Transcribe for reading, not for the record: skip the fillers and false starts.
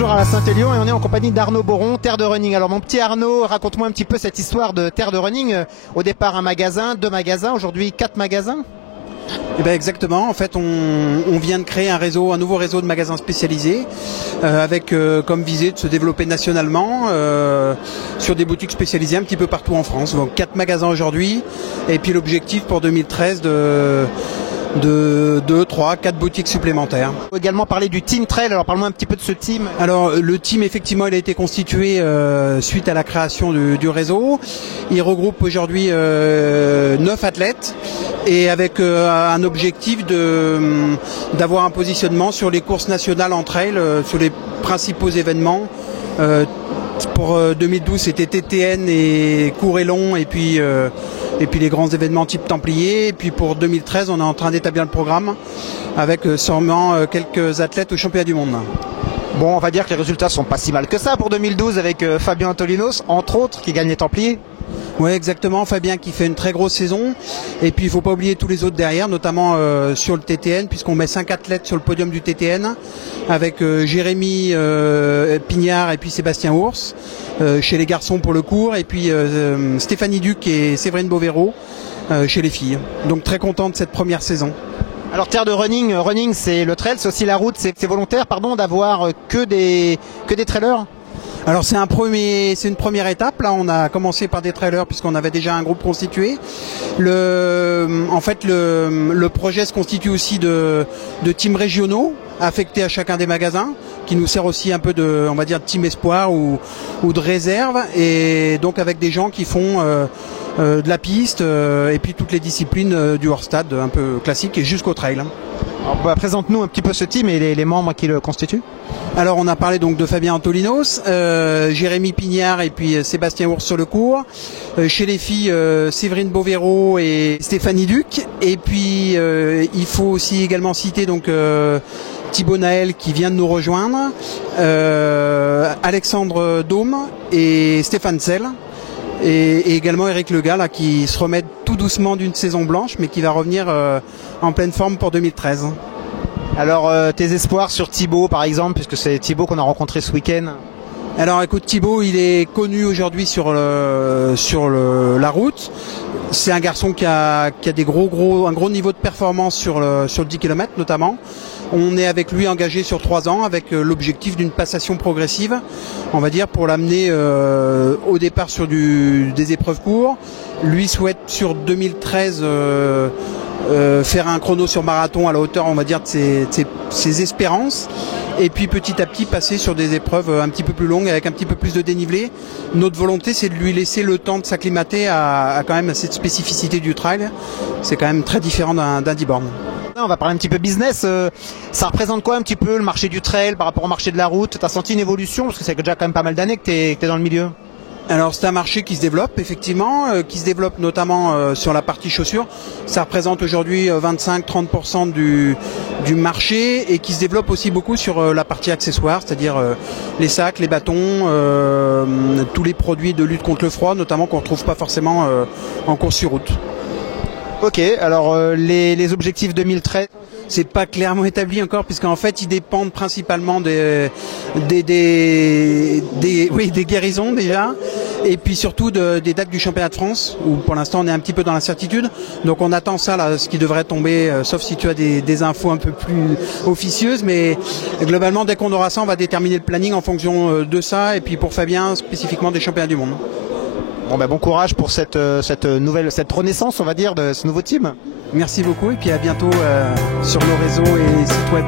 toujours à Saint-Élion et on est en compagnie d'Arnaud Boron, Terre de Running. Alors mon petit Arnaud, raconte-moi un petit peu cette histoire de Terre de Running. Au départ un magasin, 2 magasins, aujourd'hui 4 magasins. Eh ben exactement, en fait on vient de créer un nouveau réseau de magasins spécialisés avec comme visée de se développer nationalement sur des boutiques spécialisées un petit peu partout en France. Donc 4 magasins aujourd'hui et puis l'objectif pour 2013 de 2, 3, 4 boutiques supplémentaires. On peut également parler du Team Trail, alors parle-moi un petit peu de ce team. Alors le team effectivement il a été constitué suite à la création du réseau. Il regroupe aujourd'hui 9 athlètes et avec un objectif d'avoir un positionnement sur les courses nationales en trail, sur les principaux événements. Pour 2012 c'était TTN et court et long et puis les grands événements type Templier. Et puis pour 2013 on est en train d'établir le programme avec sûrement quelques athlètes au championnat du monde. Bon, on va dire que les résultats sont pas si mal que ça pour 2012 avec Fabien Antolinos entre autres qui gagne les Templiers. Oui, exactement, Fabien qui fait une très grosse saison. Et puis il ne faut pas oublier tous les autres derrière, notamment sur le TTN, puisqu'on met 5 athlètes sur le podium du TTN, avec Jérémy Pignard et puis Sébastien Ours, chez les garçons pour le court, et puis Stéphanie Duc et Séverine Bovero chez les filles. Donc très content de cette première saison. Alors Terre de Running c'est le trail, c'est aussi la route, c'est volontaire d'avoir que des trailers. Alors c'est une première étape. Là, on a commencé par des trailers puisqu'on avait déjà un groupe constitué. En fait, le projet se constitue aussi de teams régionaux affectés à chacun des magasins, qui nous sert aussi un peu de, on va dire, de team espoir ou de réserve, et donc avec des gens qui font de la piste et puis toutes les disciplines du hors-stade un peu classique et jusqu'au trail. Alors, présente-nous un petit peu ce team et les membres qui le constituent. Alors on a parlé donc de Fabien Antolinos, Jérémy Pignard et puis Sébastien Ours sur le court. Chez les filles, Séverine Bovero et Stéphanie Duc. Et puis il faut aussi également citer donc Thibaut Naël qui vient de nous rejoindre, Alexandre Dôme et Stéphane Selle. Et également Eric Lega là, qui se remet tout doucement d'une saison blanche mais qui va revenir en pleine forme pour 2013. Alors tes espoirs sur Thibaut par exemple, puisque c'est Thibaut qu'on a rencontré ce week-end. Alors écoute, Thibaut il est connu aujourd'hui sur la route. C'est un garçon qui a un gros niveau de performance sur le 10 km notamment. On est avec lui engagé sur 3 ans avec l'objectif d'une passation progressive, on va dire, pour l'amener au départ sur des épreuves courtes. Lui souhaite sur 2013 faire un chrono sur marathon à la hauteur, on va dire, de ses espérances. Et puis petit à petit passer sur des épreuves un petit peu plus longues avec un petit peu plus de dénivelé. Notre volonté c'est de lui laisser le temps de s'acclimater à quand même à cette spécificité du trail. C'est quand même très différent d'un 10 bornes. On va parler un petit peu business. Ça représente quoi un petit peu le marché du trail par rapport au marché de la route? Tu as senti une évolution? Parce que c'est déjà quand même pas mal d'années que tu es dans le milieu. Alors c'est un marché qui se développe effectivement, qui se développe notamment sur la partie chaussures. Ça représente aujourd'hui 25-30% du marché et qui se développe aussi beaucoup sur la partie accessoires, c'est-à-dire les sacs, les bâtons, tous les produits de lutte contre le froid, notamment qu'on ne retrouve pas forcément en course sur route. Ok, alors les objectifs 2013? C'est pas clairement établi encore puisqu'en fait ils dépendent principalement des guérisons déjà et puis surtout des dates du championnat de France où pour l'instant on est un petit peu dans l'incertitude, donc on attend ça là, ce qui devrait tomber sauf si tu as des infos un peu plus officieuses, mais globalement dès qu'on aura ça on va déterminer le planning en fonction de ça, et puis pour Fabien spécifiquement des championnats du monde. Bon courage pour cette renaissance on va dire de ce nouveau team. Merci beaucoup et puis à bientôt sur nos réseaux et sites web.